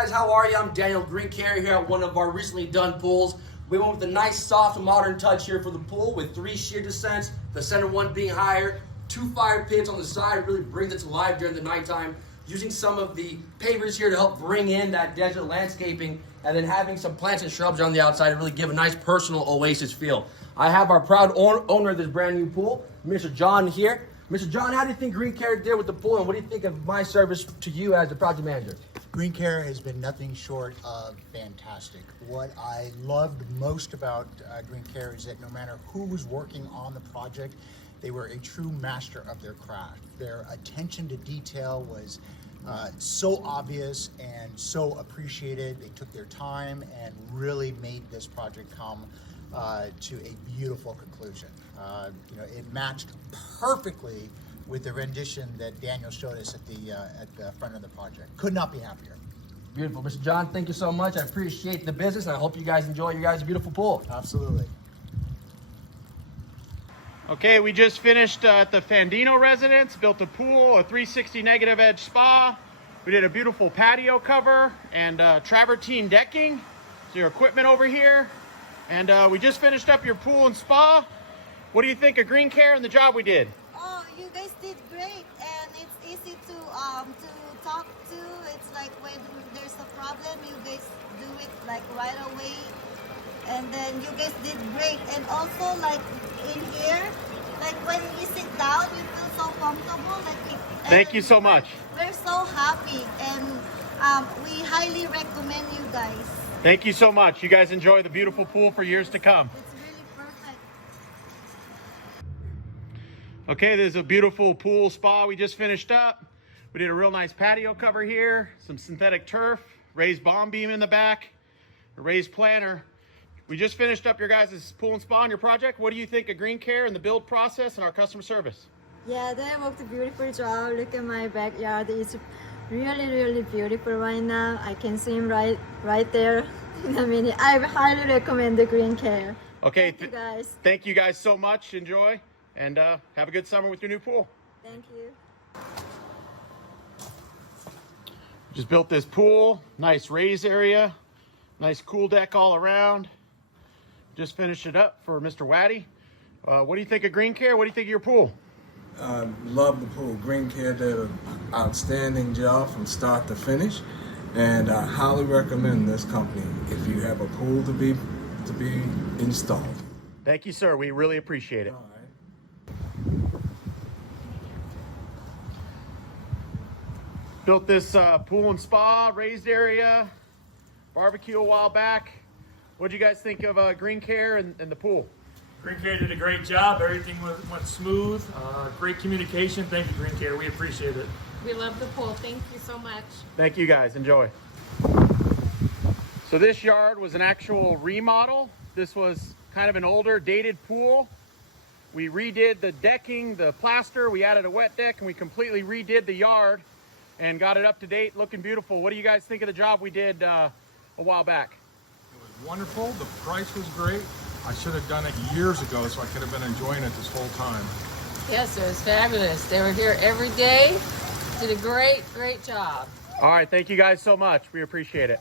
guys, how are you? I'm Daniel GREENCARE here at one of our recently done pools. We went with a nice soft modern touch here for the pool with 3 shear descents, the center one being higher, 2 fire pits on the side, really brings it to life during the nighttime. Using some of the pavers here to help bring in that desert landscaping, and then having some plants and shrubs on the outside to really give a nice personal oasis feel. I have our proud owner of this brand new pool, Mr. John here. Mr. John, how do you think GREENCARE did with the pool, and what do you think of my service to you as the project manager? GREENCARE has been nothing short of fantastic. What I loved most about GREENCARE is that no matter who was working on the project, they were a true master of their craft. Their attention to detail was so obvious and so appreciated. They took their time and really made this project come to a beautiful conclusion. It matched perfectly with the rendition that Daniel showed us at the front of the project. Could not be happier. Beautiful. Mr. John, thank you so much. I appreciate the business, and I hope you guys enjoy your guys' beautiful pool. Absolutely. Okay, we just finished at the Fandino residence, built a pool, a 360 negative edge spa. We did a beautiful patio cover and travertine decking. So your equipment over here. And we just finished up your pool and spa. What do you think of GREENCARE and the job we did? Oh, you guys did great, and it's easy to talk to. It's like when there's a problem, you guys do it like right away. And then you guys did great. And also like in here, like when you sit down, you feel so comfortable. Thank you so much. We're so happy, and we highly recommend you guys. Thank you so much. You guys enjoy the beautiful pool for years to come. It's really perfect. Okay, there's a beautiful pool spa we just finished up. We did a real nice patio cover here, some synthetic turf, raised bomb beam in the back, a raised planter. We just finished up your guys' pool and spa on your project. What do you think of GREENCARE and the build process and our customer service? Yeah, they worked a beautiful job. Look at my backyard. It's really beautiful right now. I can see him right there in a minute. I highly recommend the GREENCARE. Okay, thank you guys. Thank you guys so much. Enjoy, and have a good summer with your new pool. Thank you. Just built this pool, nice raised area, nice cool deck all around. Just finished it up for Mr. Waddy. What do you think of GREENCARE? What do you think of your pool? Love the pool. GREENCARE did an outstanding job from start to finish, and I highly recommend this company if you have a pool to be installed. Thank you, sir. We really appreciate it. All right. Built this pool and spa, raised area, barbecue a while back. What do you guys think of GREENCARE and the pool? GREENCARE did a great job. Everything went smooth. Great communication. Thank you, GREENCARE. We appreciate it. We love the pool. Thank you so much. Thank you guys. Enjoy. So this yard was an actual remodel. This was kind of an older, dated pool. We redid the decking, the plaster. We added a wet deck, and we completely redid the yard and got it up to date, looking beautiful. What do you guys think of the job we did a while back? It was wonderful. The price was great. I should have done it years ago, so I could have been enjoying it this whole time. Yes, it was fabulous. They were here every day. Did a great job. All right, thank you guys so much. We appreciate it.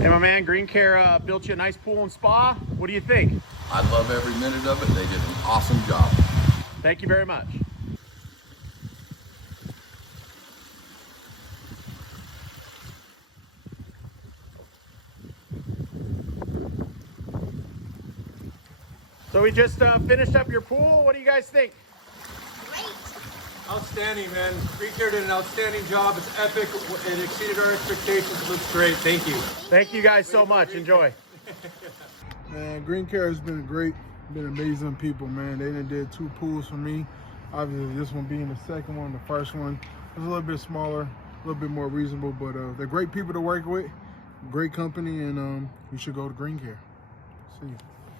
Hey, my man, GREENCARE built you a nice pool and spa. What do you think? I love every minute of it. They did an awesome job. Thank you very much. So we just finished up your pool. What do you guys think? Great. Outstanding, man. GREENCARE did an outstanding job. It's epic. It exceeded our expectations. It looks great. Thank you. Thank you guys so much. Enjoy. Man, GREENCARE has been been amazing people, man. They done did 2 pools for me. Obviously, this one being the second one. The first one was a little bit smaller, a little bit more reasonable, but they're great people to work with, great company, and you should go to GREENCARE. See you.